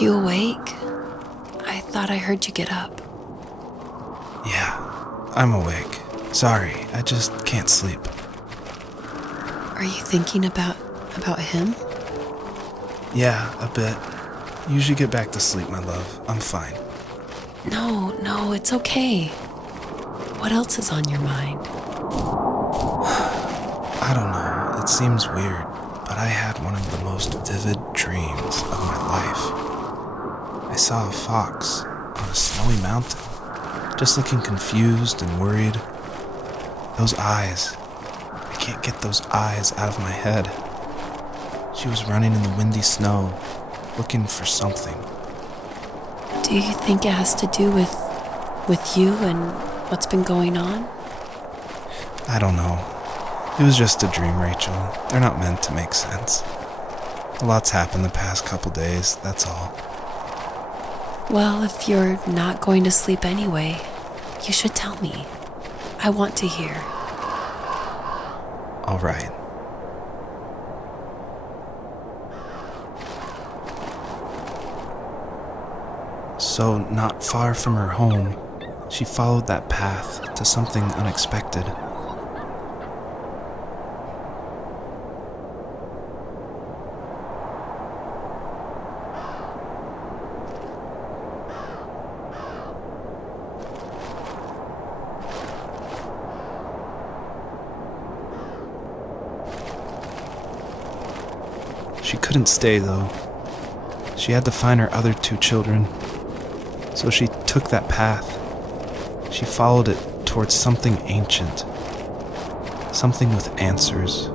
you awake? I thought I heard you get up. Yeah, I'm awake. Sorry, I just can't sleep. Are you thinking about him? Yeah, a bit. Usually get back to sleep, my love. I'm fine. No, it's okay. What else is on your mind? I don't know, it seems weird, but I had one of the most vivid dreams of my life. I saw a fox on a snowy mountain, just looking confused and worried. Those eyes, I can't get those eyes out of my head. She was running in the windy snow, looking for something. Do you think it has to do with you and what's been going on? I don't know. It was just a dream, Rachel. They're not meant to make sense. A lot's happened the past couple days, that's all. Well, if you're not going to sleep anyway, you should tell me. I want to hear. All right. So, not far from her home, she followed that path to something unexpected. She couldn't stay, though. She had to find her other 2 children. So she took that path. She followed it towards something ancient. Something with answers.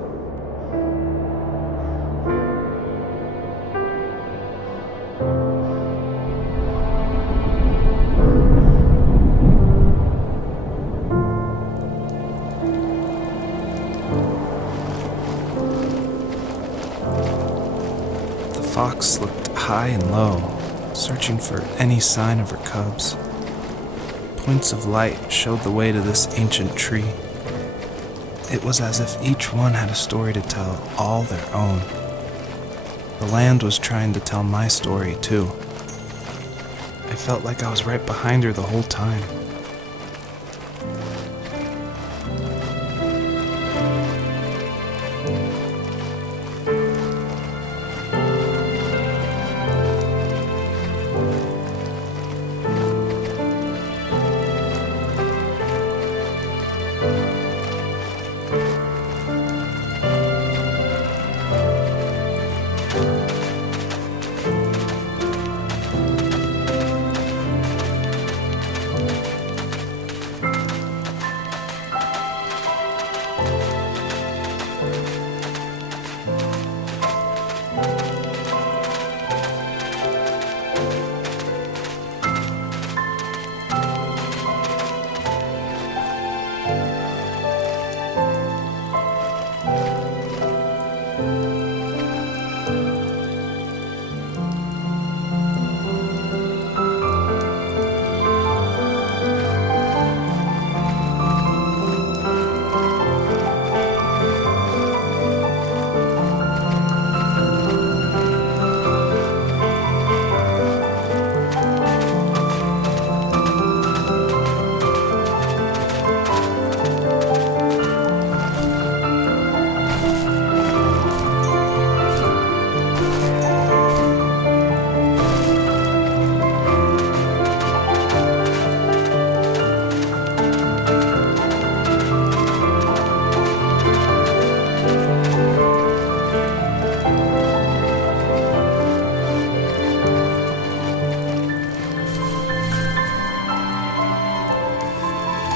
The fox looked high and low, searching for any sign of her cubs. Points of light showed the way to this ancient tree. It was as if each one had a story to tell, all their own. The land was trying to tell my story, too. I felt like I was right behind her the whole time.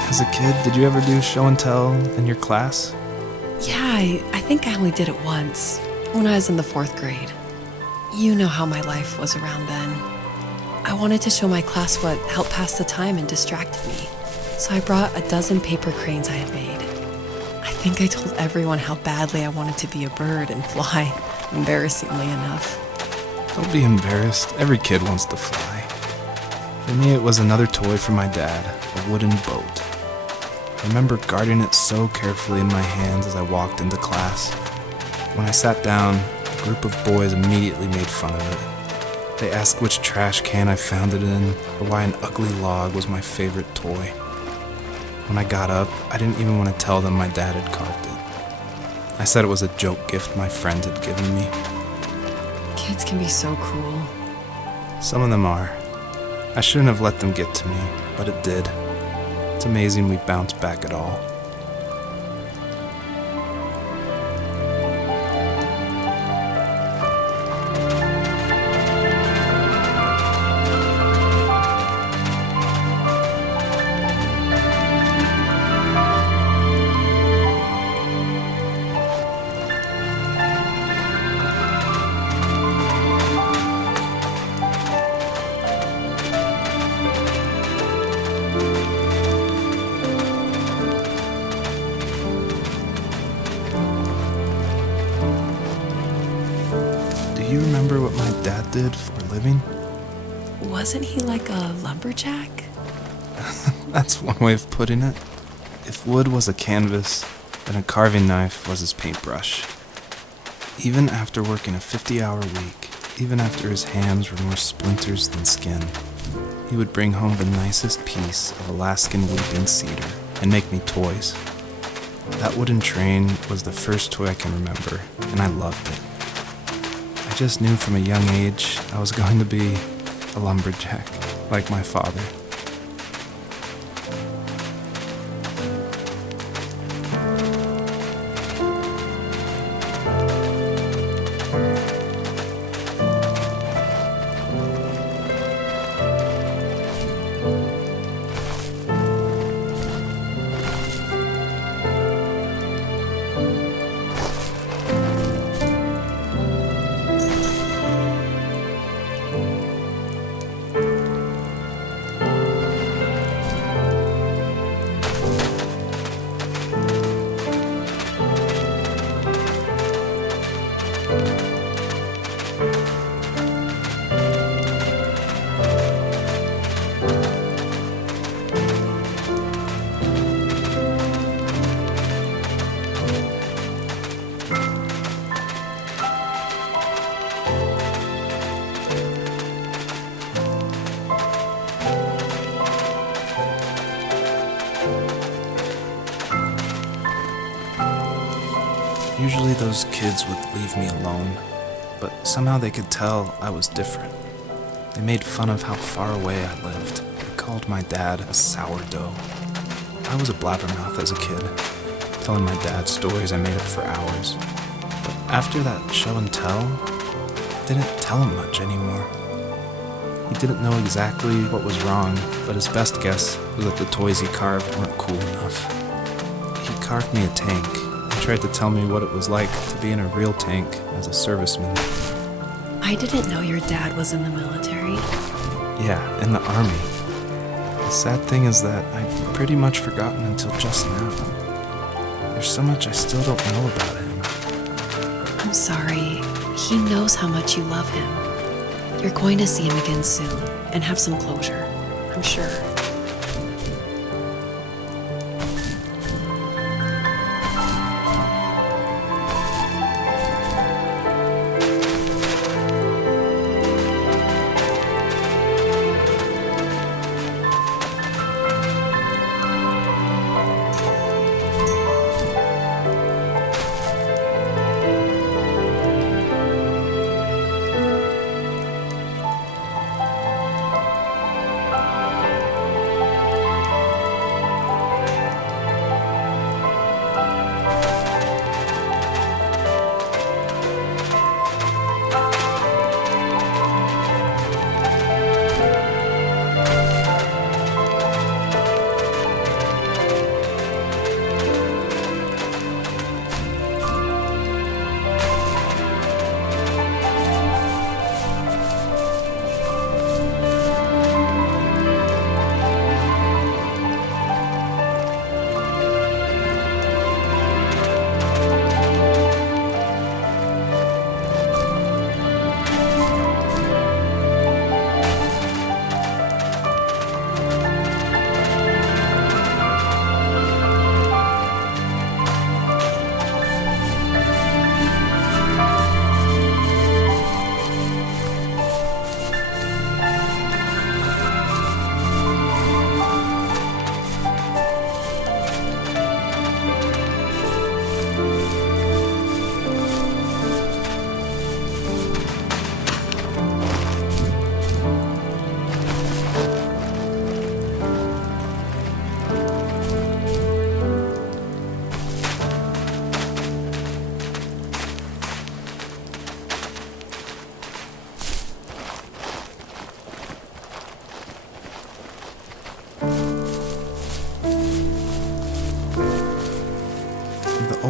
As a kid, did you ever do show and tell in your class? Yeah, I think I only did it once, when I was in the 4th grade. You know how my life was around then. I wanted to show my class what helped pass the time and distracted me, so I brought a dozen paper cranes I had made. I think I told everyone how badly I wanted to be a bird and fly, embarrassingly enough. Don't be embarrassed. Every kid wants to fly. For me, it was another toy from my dad, a wooden boat. I remember guarding it so carefully in my hands as I walked into class. When I sat down, a group of boys immediately made fun of it. They asked which trash can I found it in, or why an ugly log was my favorite toy. When I got up, I didn't even want to tell them my dad had carved it. I said it was a joke gift my friend had given me. Kids can be so cruel. Some of them are. I shouldn't have let them get to me, but it did. It's amazing we bounced back at all. Do you remember what my dad did for a living? Wasn't he like a lumberjack? That's one way of putting it. If wood was a canvas, then a carving knife was his paintbrush. Even after working a 50-hour week, even after his hands were more splinters than skin, he would bring home the nicest piece of Alaskan weeping cedar and make me toys. That wooden train was the first toy I can remember, and I loved it. I just knew from a young age I was going to be a lumberjack, like my father. Usually those kids would leave me alone, but somehow they could tell I was different. They made fun of how far away I lived. They called my dad a sourdough. I was a blabbermouth as a kid, telling my dad stories I made up for hours. But after that show and tell, I didn't tell him much anymore. He didn't know exactly what was wrong, but his best guess was that the toys he carved weren't cool enough. He carved me a tank and tried to tell me what it was like to be in a real tank as a serviceman. I didn't know your dad was in the military. Yeah, in the army. The sad thing is that I've pretty much forgotten until just now. There's so much I still don't know about him. I'm sorry. He knows how much you love him. You're going to see him again soon and have some closure, I'm sure.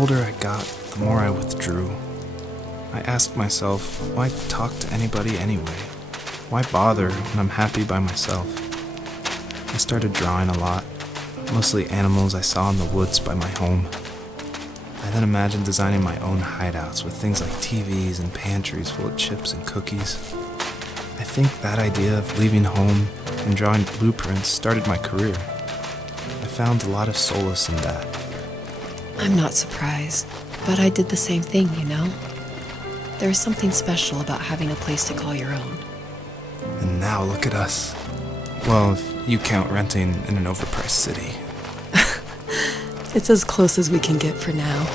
older I got, the more I withdrew. I asked myself, why talk to anybody anyway? Why bother when I'm happy by myself? I started drawing a lot, mostly animals I saw in the woods by my home. I then imagined designing my own hideouts with things like TVs and pantries full of chips and cookies. I think that idea of leaving home and drawing blueprints started my career. I found a lot of solace in that. I'm not surprised, but I did the same thing, you know? There is something special about having a place to call your own. And now look at us. Well, if you count renting in an overpriced city. It's as close as we can get for now.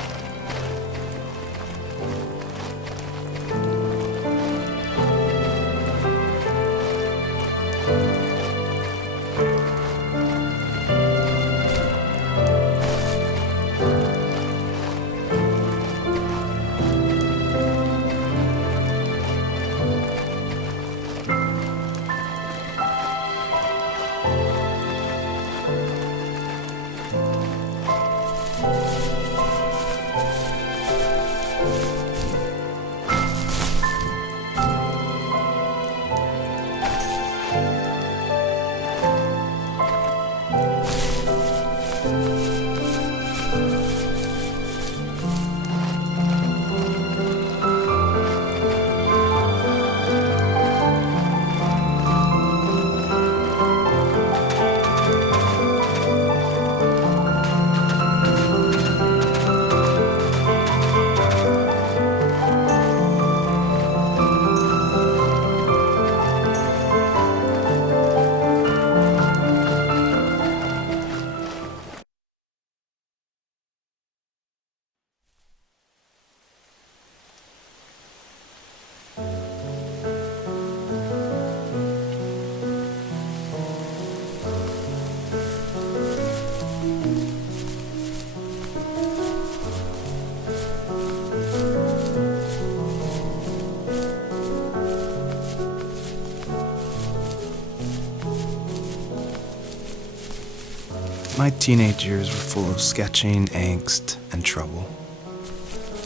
My teenage years were full of sketching, angst, and trouble.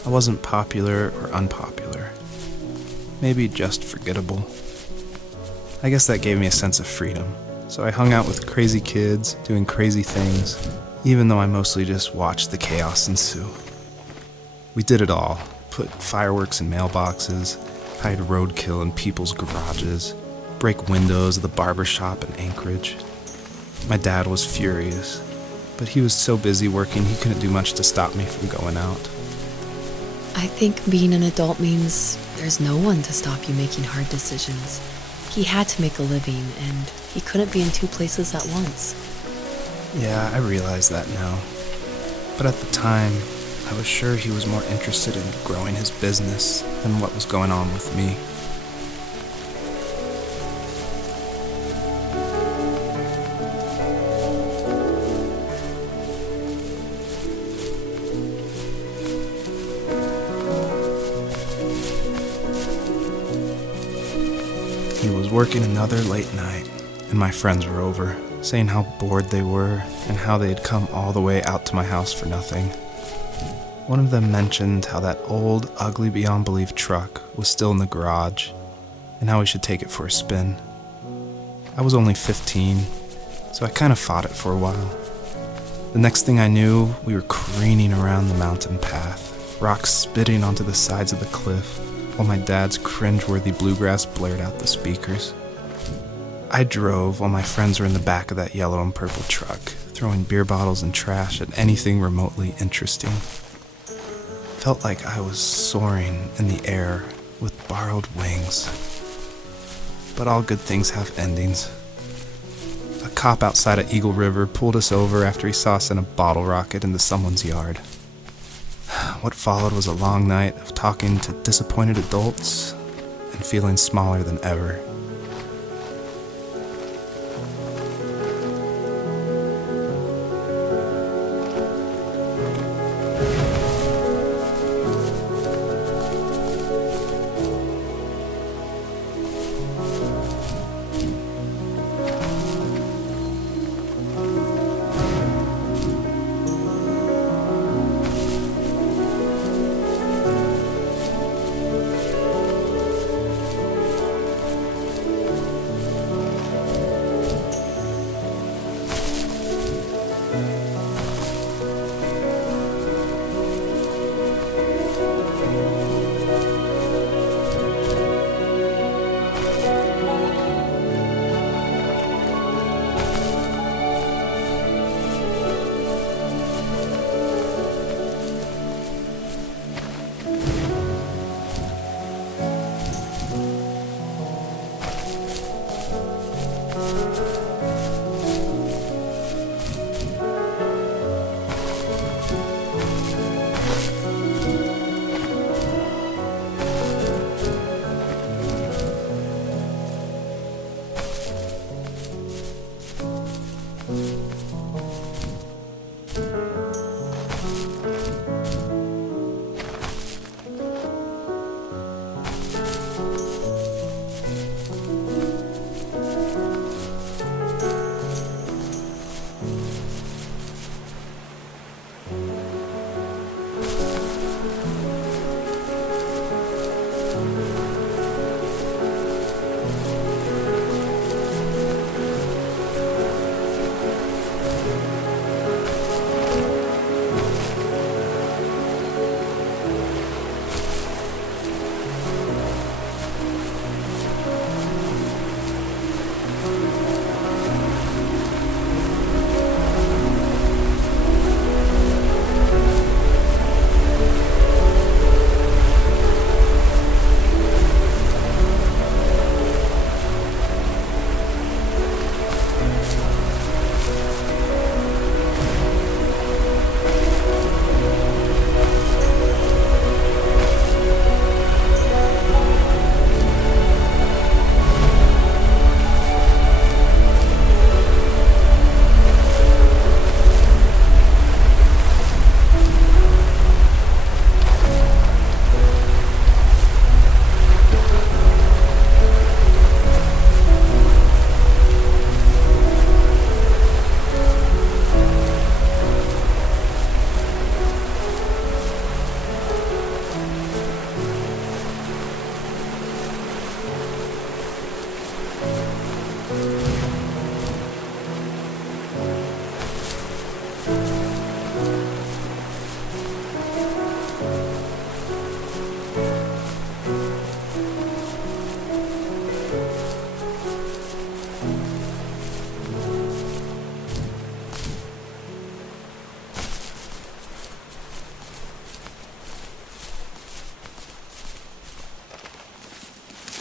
I wasn't popular or unpopular. Maybe just forgettable. I guess that gave me a sense of freedom, so I hung out with crazy kids, doing crazy things, even though I mostly just watched the chaos ensue. We did it all. Put fireworks in mailboxes, hide roadkill in people's garages, break windows of the barber shop in Anchorage. My dad was furious, but he was so busy working he couldn't do much to stop me from going out. I think being an adult means there's no one to stop you making hard decisions. He had to make a living, and he couldn't be in two places at once. Yeah, I realize that now. But at the time, I was sure he was more interested in growing his business than what was going on with me. He was working another late night, and my friends were over, saying how bored they were and how they had come all the way out to my house for nothing. One of them mentioned how that old, ugly beyond belief truck was still in the garage, and how we should take it for a spin. I was only 15, so I kind of fought it for a while. The next thing I knew, we were careening around the mountain path, rocks spitting onto the sides of the cliff, while my dad's cringeworthy bluegrass blared out the speakers. I drove while my friends were in the back of that yellow and purple truck, throwing beer bottles and trash at anything remotely interesting. Felt like I was soaring in the air with borrowed wings. But all good things have endings. A cop outside of Eagle River pulled us over after he saw us in a bottle rocket into someone's yard. What followed was a long night of talking to disappointed adults and feeling smaller than ever.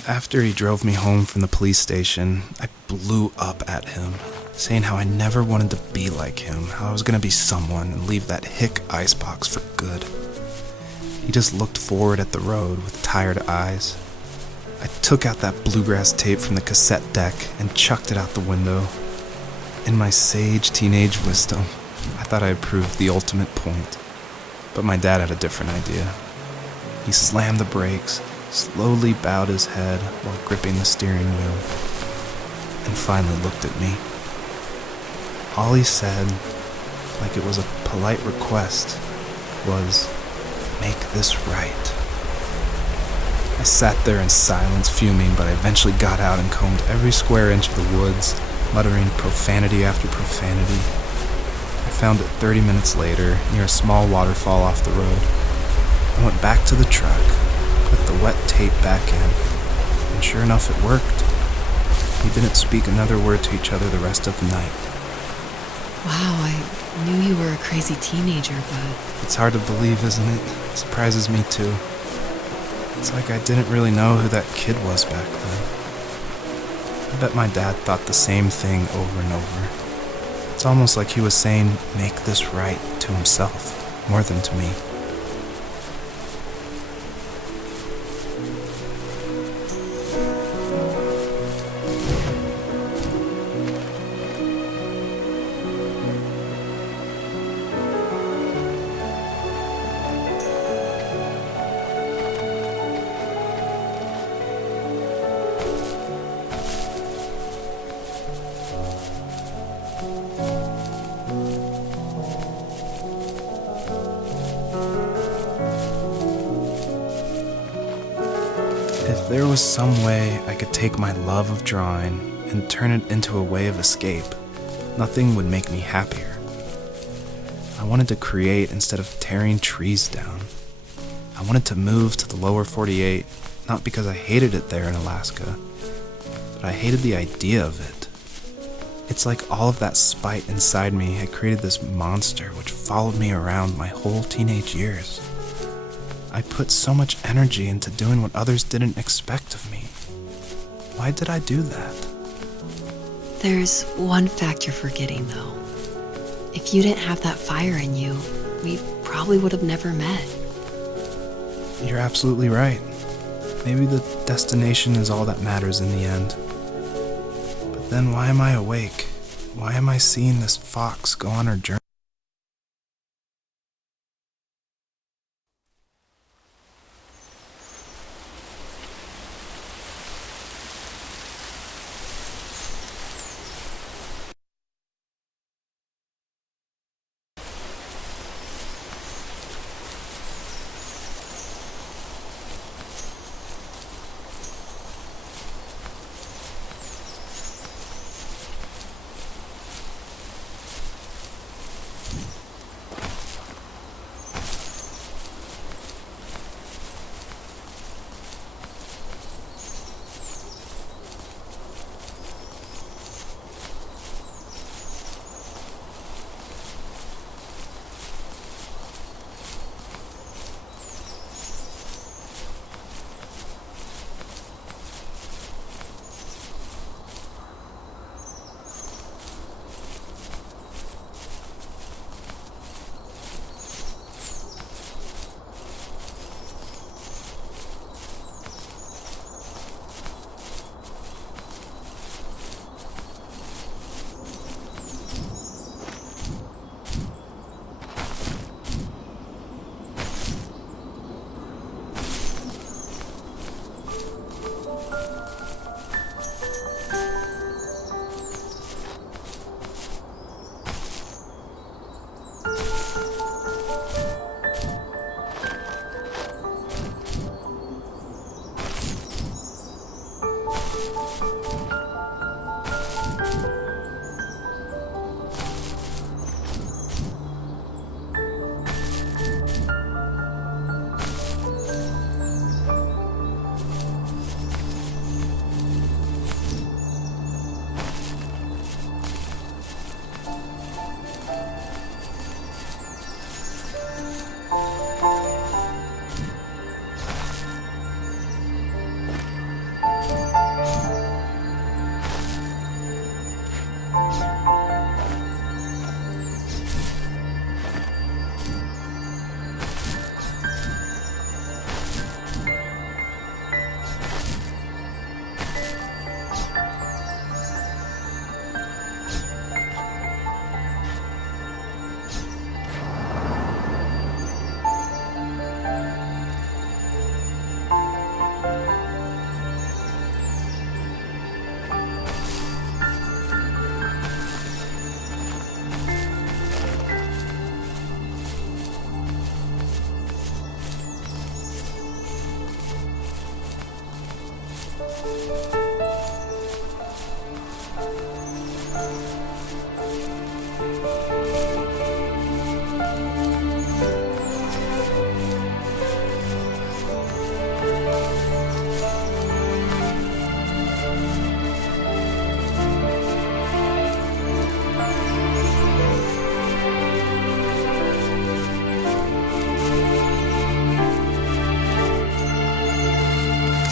After he drove me home from the police station, I blew up at him, saying how I never wanted to be like him, how I was going to be someone and leave that hick icebox for good. He just looked forward at the road with tired eyes. I took out that bluegrass tape from the cassette deck and chucked it out the window. In my sage teenage wisdom, I thought I had proved the ultimate point. But my dad had a different idea. He slammed the brakes, slowly bowed his head while gripping the steering wheel, and finally looked at me. All he said, like it was a polite request, was, "Make this right." I sat there in silence, fuming, but I eventually got out and combed every square inch of the woods, muttering profanity after profanity. I found it 30 minutes later, near a small waterfall off the road. I went back to the truck, put the wet tape back in, and sure enough it worked. We didn't speak another word to each other the rest of the night. Wow, I knew you were a crazy teenager, but... It's hard to believe, isn't it? It surprises me too. It's like I didn't really know who that kid was back then. I bet my dad thought the same thing over and over. It's almost like he was saying, "Make this right," to himself, more than to me. If there was some way I could take my love of drawing and turn it into a way of escape, nothing would make me happier. I wanted to create instead of tearing trees down. I wanted to move to the lower 48, not because I hated it there in Alaska, but I hated the idea of it. It's like all of that spite inside me had created this monster which followed me around my whole teenage years. I put so much energy into doing what others didn't expect of me. Why did I do that? There's one fact you're forgetting, though. If you didn't have that fire in you, we probably would have never met. You're absolutely right. Maybe the destination is all that matters in the end. But then why am I awake? Why am I seeing this fox go on her journey?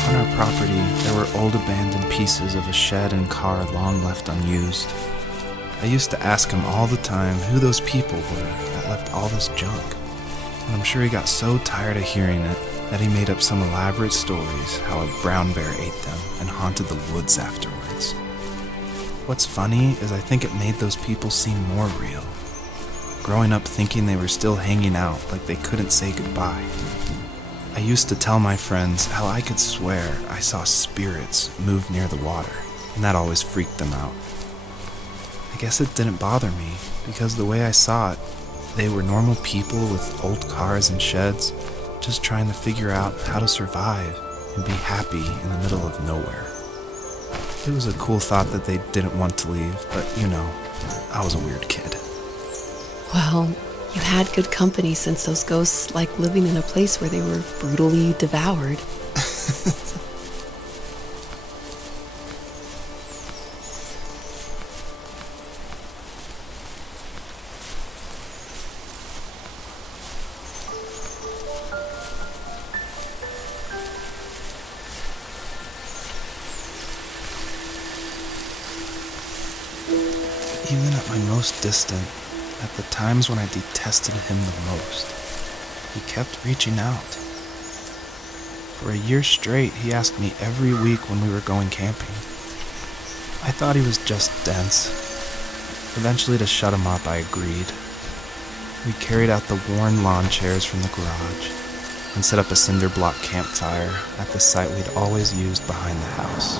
On our property, there were old abandoned pieces of a shed and car long left unused. I used to ask him all the time who those people were that left all this junk. And I'm sure he got so tired of hearing it that he made up some elaborate stories how a brown bear ate them and haunted the woods afterwards. What's funny is I think it made those people seem more real. Growing up thinking they were still hanging out like they couldn't say goodbye. I used to tell my friends how I could swear I saw spirits move near the water, and that always freaked them out. I guess it didn't bother me, because the way I saw it, they were normal people with old cars and sheds, just trying to figure out how to survive and be happy in the middle of nowhere. It was a cool thought that they didn't want to leave, but you know, I was a weird kid. Well, you had good company since those ghosts like living in a place where they were brutally devoured. even at my most distant, at the times when I detested him the most, he kept reaching out. For a year straight, he asked me every week when we were going camping. I thought he was just dense. Eventually, to shut him up, I agreed. We carried out the worn lawn chairs from the garage and set up a cinder block campfire at the site we'd always used behind the house.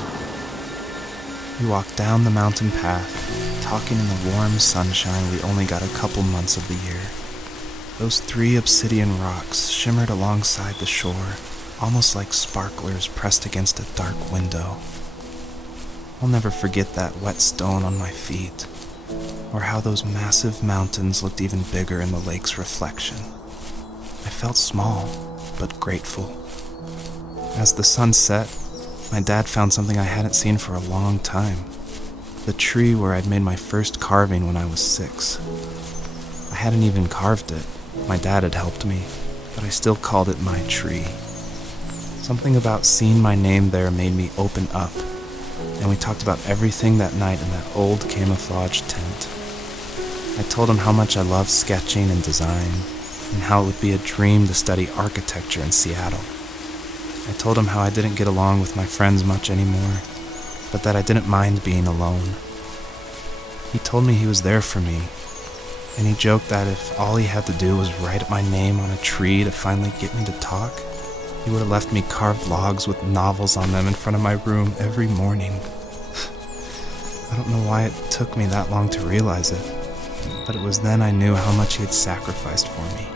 We walked down the mountain path, talking in the warm sunshine we only got a couple months of the year. Those 3 obsidian rocks shimmered alongside the shore, almost like sparklers pressed against a dark window. I'll never forget that wet stone on my feet, or how those massive mountains looked even bigger in the lake's reflection. I felt small, but grateful. As the sun set, my dad found something I hadn't seen for a long time. The tree where I'd made my first carving when I was 6. I hadn't even carved it. My dad had helped me, but I still called it my tree. Something about seeing my name there made me open up, and we talked about everything that night in that old camouflage tent. I told him how much I loved sketching and design, and how it would be a dream to study architecture in Seattle. I told him how I didn't get along with my friends much anymore, but that I didn't mind being alone. He told me he was there for me, and he joked that if all he had to do was write my name on a tree to finally get me to talk, he would have left me carved logs with novels on them in front of my room every morning. I don't know why it took me that long to realize it, but it was then I knew how much he had sacrificed for me.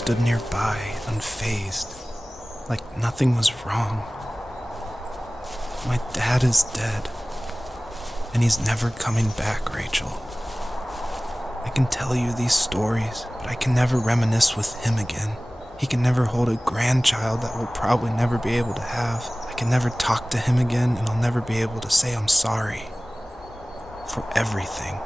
stood nearby, unfazed, like nothing was wrong. My dad is dead, and he's never coming back, Rachel. I can tell you these stories, but I can never reminisce with him again. He can never hold a grandchild that we'll probably never be able to have. I can never talk to him again, and I'll never be able to say I'm sorry for everything.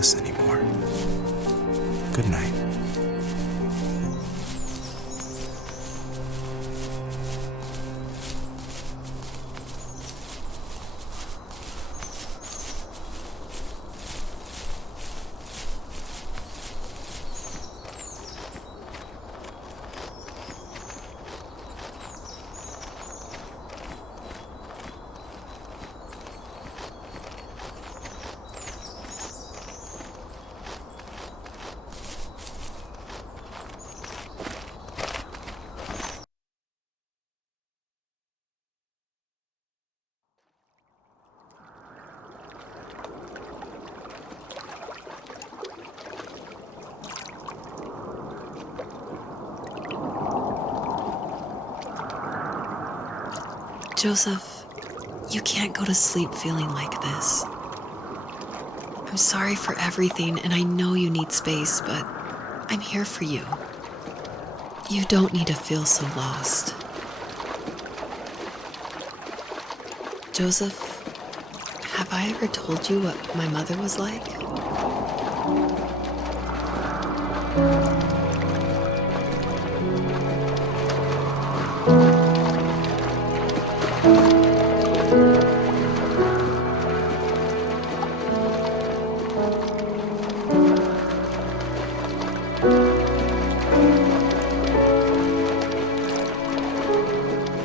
this anymore. Good night. Joseph, you can't go to sleep feeling like this. I'm sorry for everything, and I know you need space, but I'm here for you. You don't need to feel so lost. Joseph, have I ever told you what my mother was like?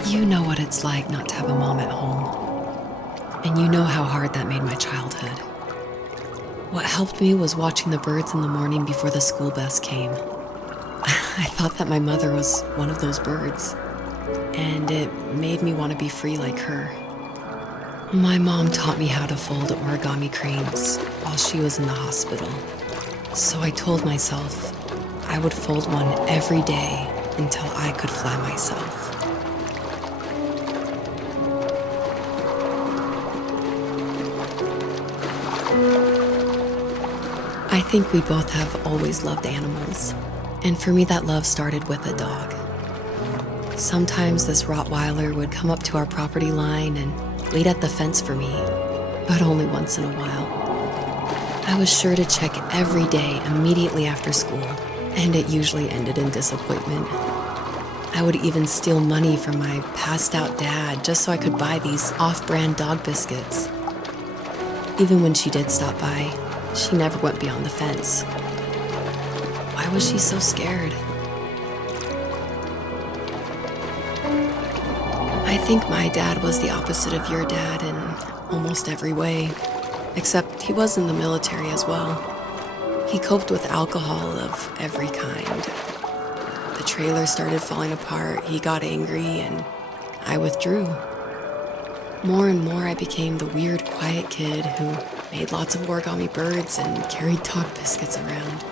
You know what it's like not to have a mom at home. And you know how hard that made my childhood. What helped me was watching the birds in the morning before the school bus came. I thought that my mother was one of those birds, and it made me want to be free like her. My mom taught me how to fold origami cranes while she was in the hospital. So I told myself I would fold one every day until I could fly myself. I think we both have always loved animals, and for me that love started with a dog. Sometimes this Rottweiler would come up to our property line and wait at the fence for me, but only once in a while. I was sure to check every day immediately after school, and it usually ended in disappointment. I would even steal money from my passed-out dad just so I could buy these off-brand dog biscuits. Even when she did stop by, she never went beyond the fence. Why was she so scared? I think my dad was the opposite of your dad in almost every way, except he was in the military as well. He coped with alcohol of every kind. The trailer started falling apart, he got angry, and I withdrew. More and more, I became the weird, quiet kid who made lots of origami birds and carried dog biscuits around.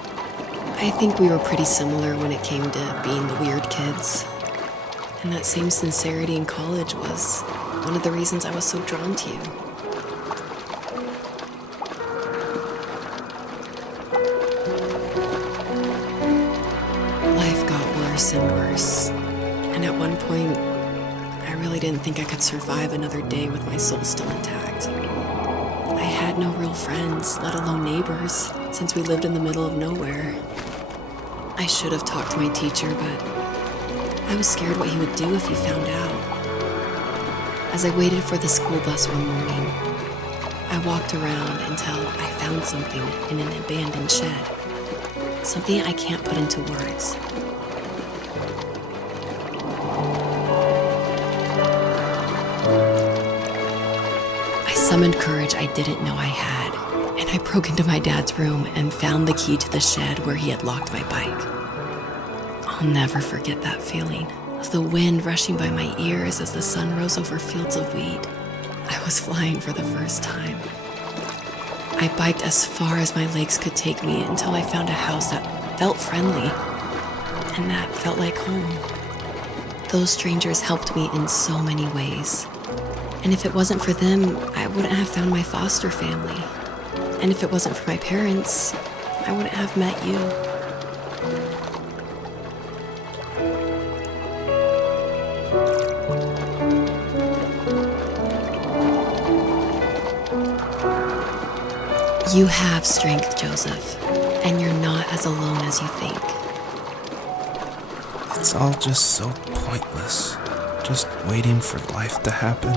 I think we were pretty similar when it came to being the weird kids. And that same sincerity in college was one of the reasons I was so drawn to you. Life got worse and worse. And at one point, I really didn't think I could survive another day with my soul still intact. I had no real friends, let alone neighbors, since we lived in the middle of nowhere. I should have talked to my teacher, but I was scared what he would do if he found out. As I waited for the school bus one morning, I walked around until I found something in an abandoned shed. Something I can't put into words. I summoned courage I didn't know I had, and I broke into my dad's room and found the key to the shed where he had locked my bike. I'll never forget that feeling of the wind rushing by my ears as the sun rose over fields of wheat. I was flying for the first time. I biked as far as my legs could take me until I found a house that felt friendly and that felt like home. Those strangers helped me in so many ways. And if it wasn't for them, I wouldn't have found my foster family. And if it wasn't for my parents, I wouldn't have met you. You have strength, Joseph, and you're not as alone as you think. It's all just so pointless, just waiting for life to happen.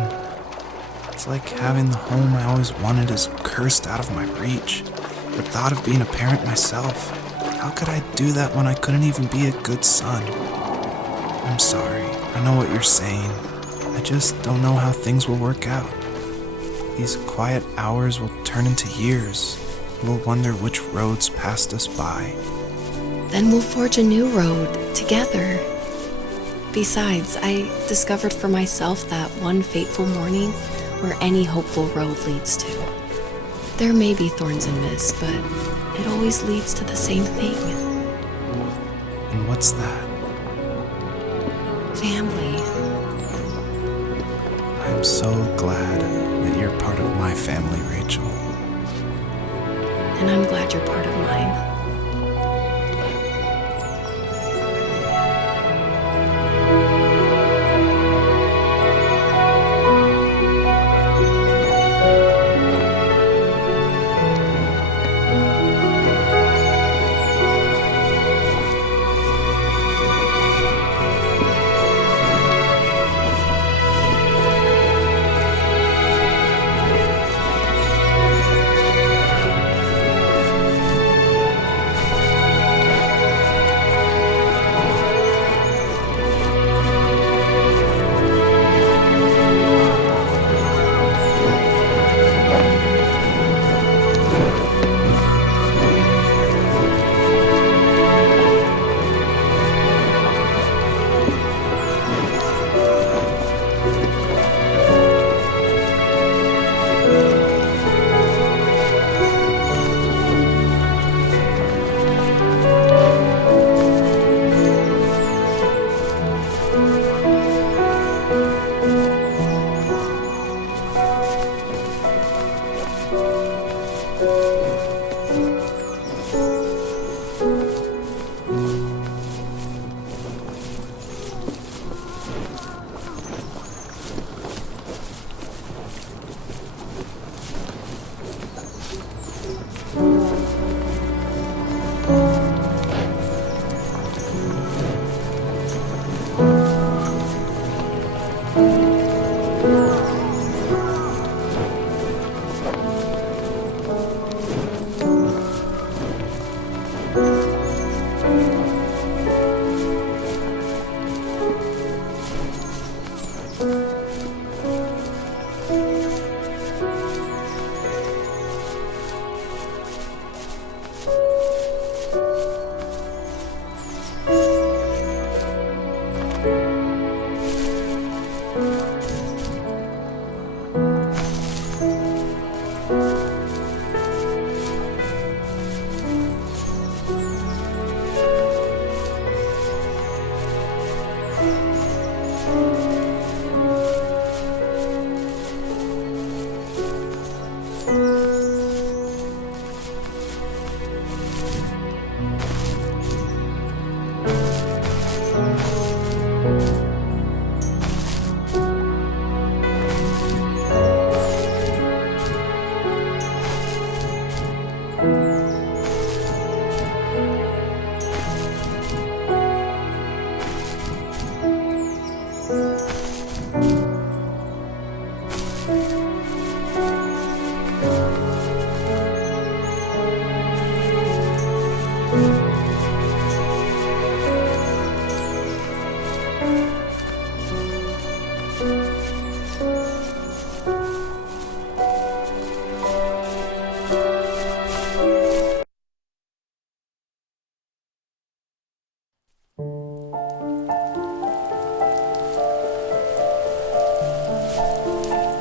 It's like having the home I always wanted is cursed out of my reach. The thought of being a parent myself, how could I do that when I couldn't even be a good son? I'm sorry, I know what you're saying. I just don't know how things will work out. These quiet hours will turn into years. We'll wonder which roads passed us by. Then we'll forge a new road together. Besides, I discovered for myself that one fateful morning where any hopeful road leads to. There may be thorns and mist, but it always leads to the same thing. And what's that? Family. I'm so glad that you're part of my family, Rachel. And I'm glad you're part of mine.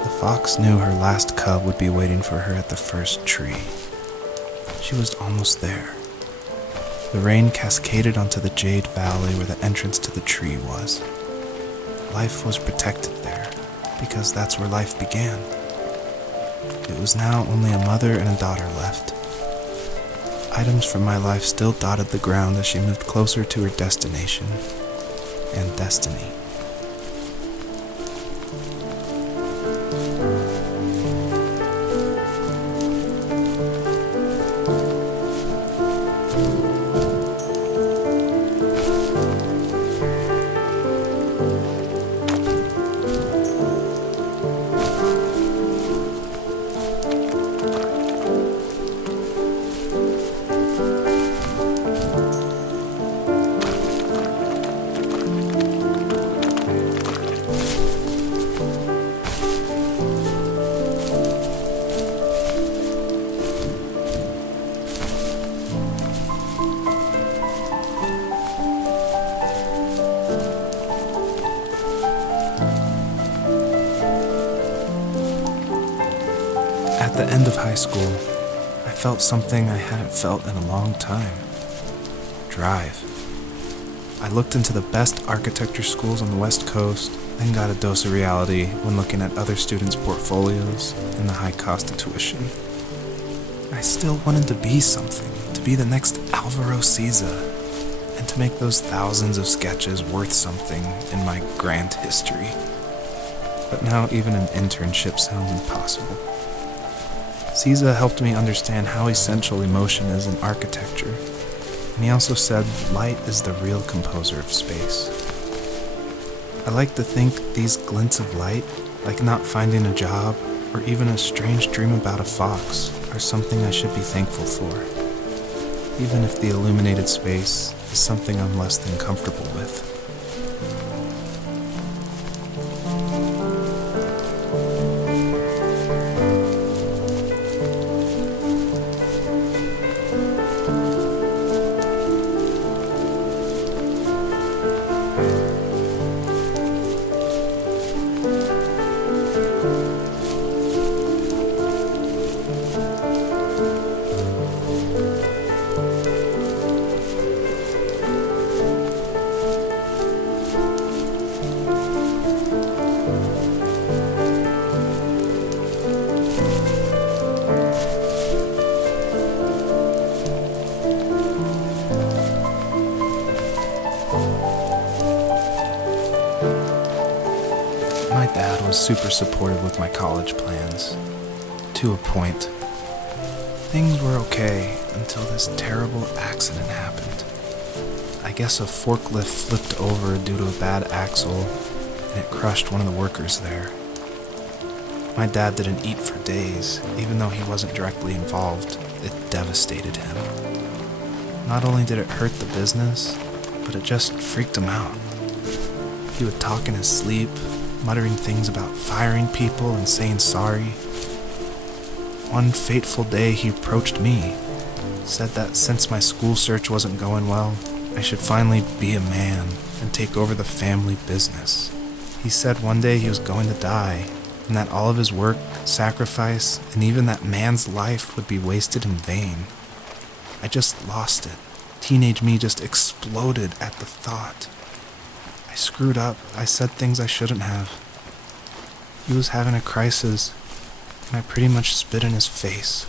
The fox knew her last cub would be waiting for her at the first tree. She was almost there. The rain cascaded onto the jade valley where the entrance to the tree was. Life was protected there, because that's where life began. It was now only a mother and a daughter left. Items from my life still dotted the ground as she moved closer to her destination and destiny. At the end of high school, I felt something I hadn't felt in a long time. Drive. I looked into the best architecture schools on the West Coast, then got a dose of reality when looking at other students' portfolios and the high cost of tuition. I still wanted to be something, to be the next Alvaro Siza, and to make those thousands of sketches worth something in my grand history. But now even an internship sounds impossible. Siza helped me understand how essential emotion is in architecture, and he also said light is the real composer of space. I like to think these glints of light, like not finding a job or even a strange dream about a fox, are something I should be thankful for, even if the illuminated space is something I'm less than comfortable with. My dad was super supportive with my college plans, to a point. Things were okay until this terrible accident happened. I guess a forklift flipped over due to a bad axle, and it crushed one of the workers there. My dad didn't eat for days, even though he wasn't directly involved. It devastated him. Not only did it hurt the business, but it just freaked him out. He would talk in his sleep, muttering things about firing people and saying sorry. One fateful day he approached me, said that since my school search wasn't going well, I should finally be a man and take over the family business. He said one day he was going to die, and that all of his work, sacrifice, and even that man's life would be wasted in vain. I just lost it. Teenage me just exploded at the thought. I screwed up. I said things I shouldn't have. He was having a crisis, and I pretty much spit in his face.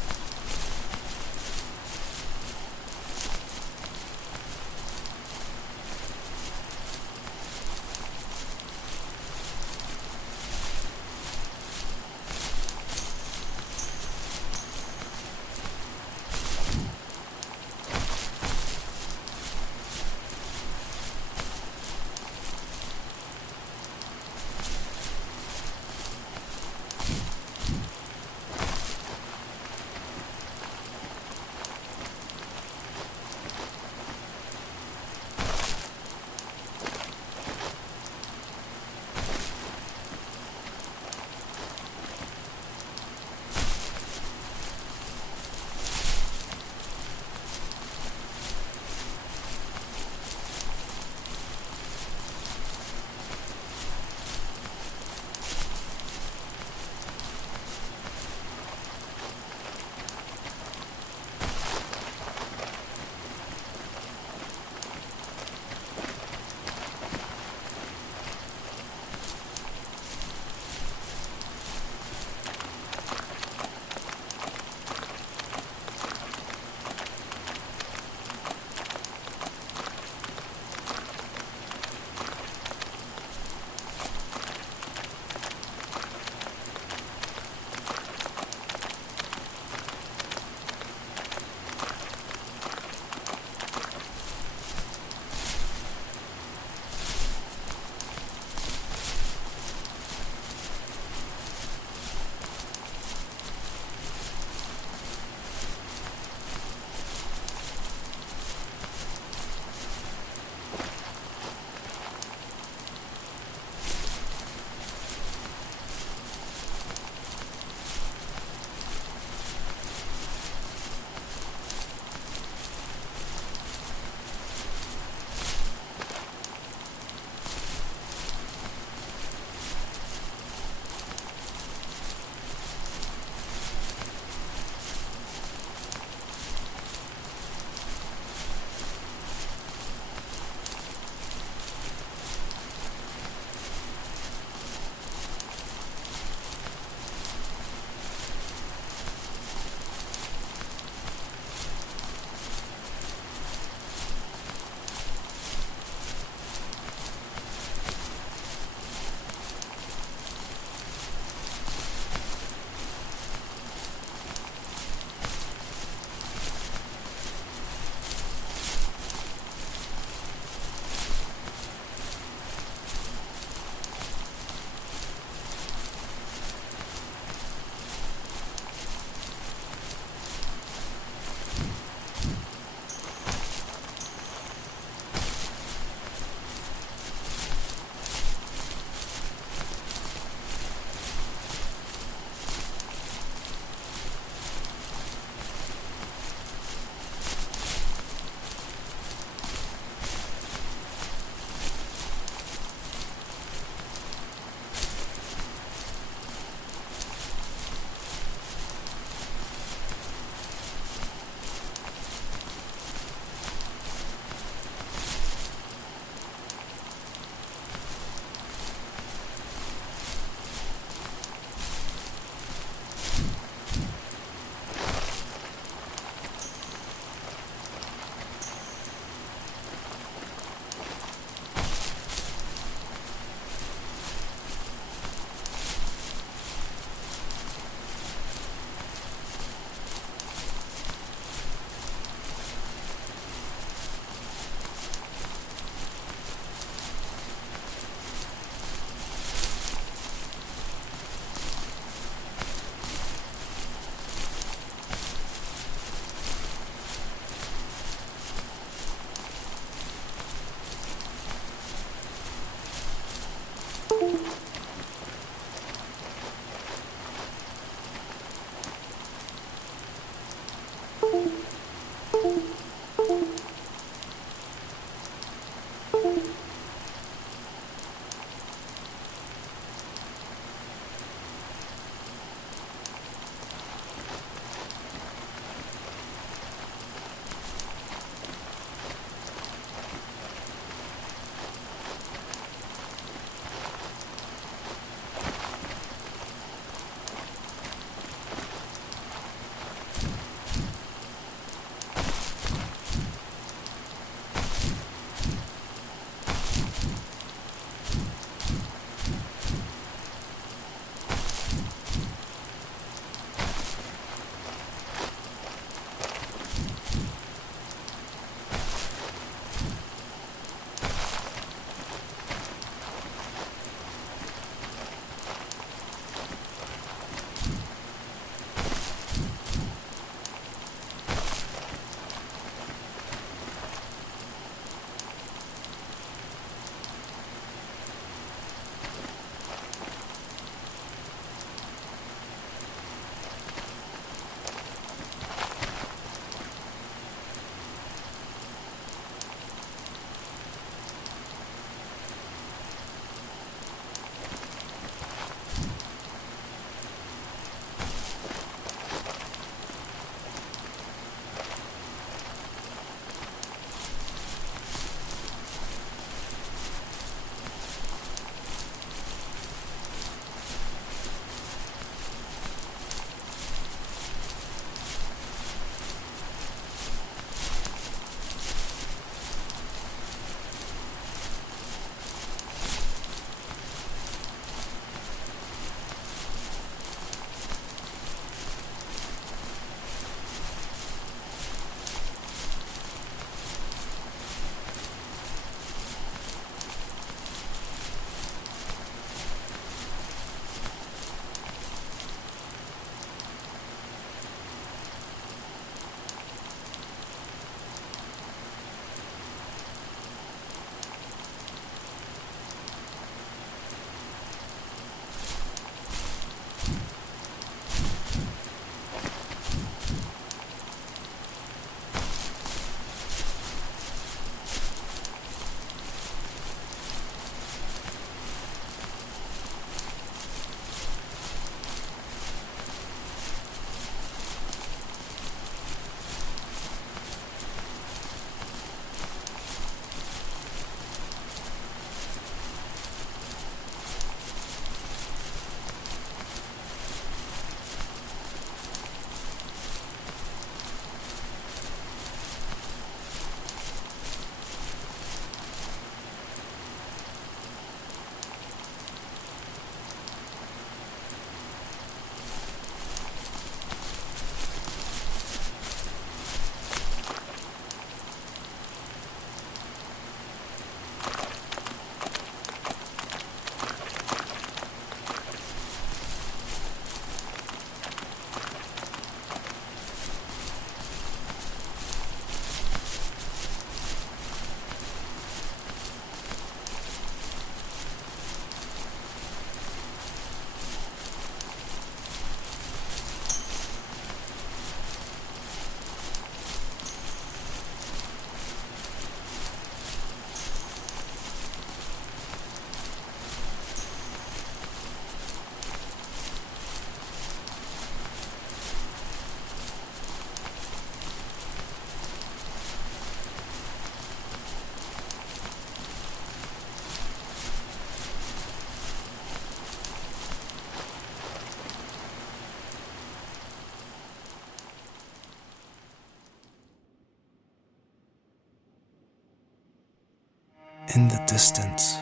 In the distance,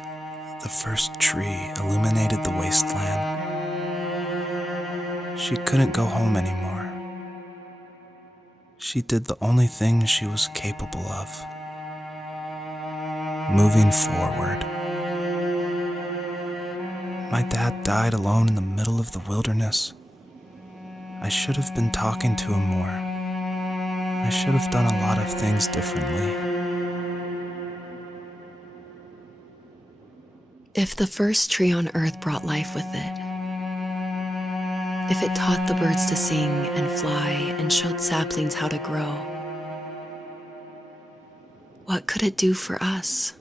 the first tree illuminated the wasteland. She couldn't go home anymore. She did the only thing she was capable of: moving forward. My dad died alone in the middle of the wilderness. I should have been talking to him more. I should have done a lot of things differently. If the first tree on earth brought life with it, if it taught the birds to sing and fly and showed saplings how to grow, what could it do for us?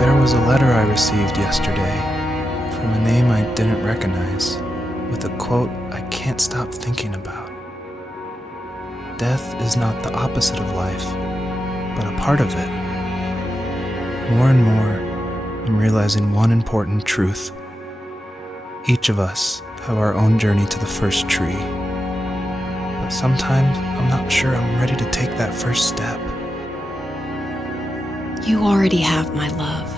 There was a letter I received yesterday from a name I didn't recognize, with a quote I can't stop thinking about. Death is not the opposite of life, but a part of it. More and more, I'm realizing one important truth. Each of us have our own journey to the first tree. But sometimes I'm not sure I'm ready to take that first step. You already have my love.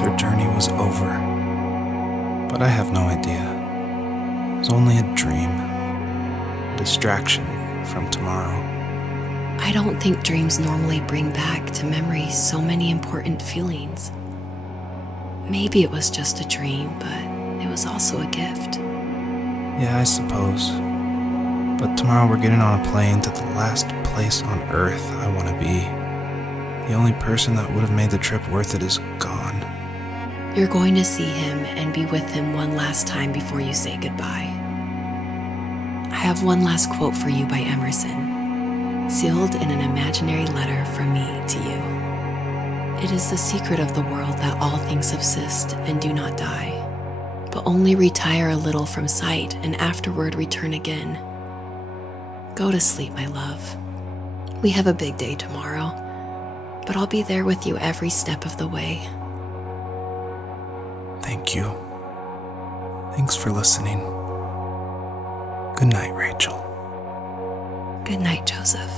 Her journey was over, but I have no idea. It was only a dream, a distraction from tomorrow. I don't think dreams normally bring back to memory so many important feelings. Maybe it was just a dream, but it was also a gift. Yeah, I suppose. But tomorrow we're getting on a plane to the last place on Earth I want to be. The only person that would have made the trip worth it is gone. You're going to see him and be with him one last time before you say goodbye. I have one last quote for you by Emerson, sealed in an imaginary letter from me to you. It is the secret of the world that all things subsist and do not die, but only retire a little from sight and afterward return again. Go to sleep, my love. We have a big day tomorrow, but I'll be there with you every step of the way. Thank you. Thanks for listening. Good night, Rachel. Good night, Joseph.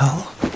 hell?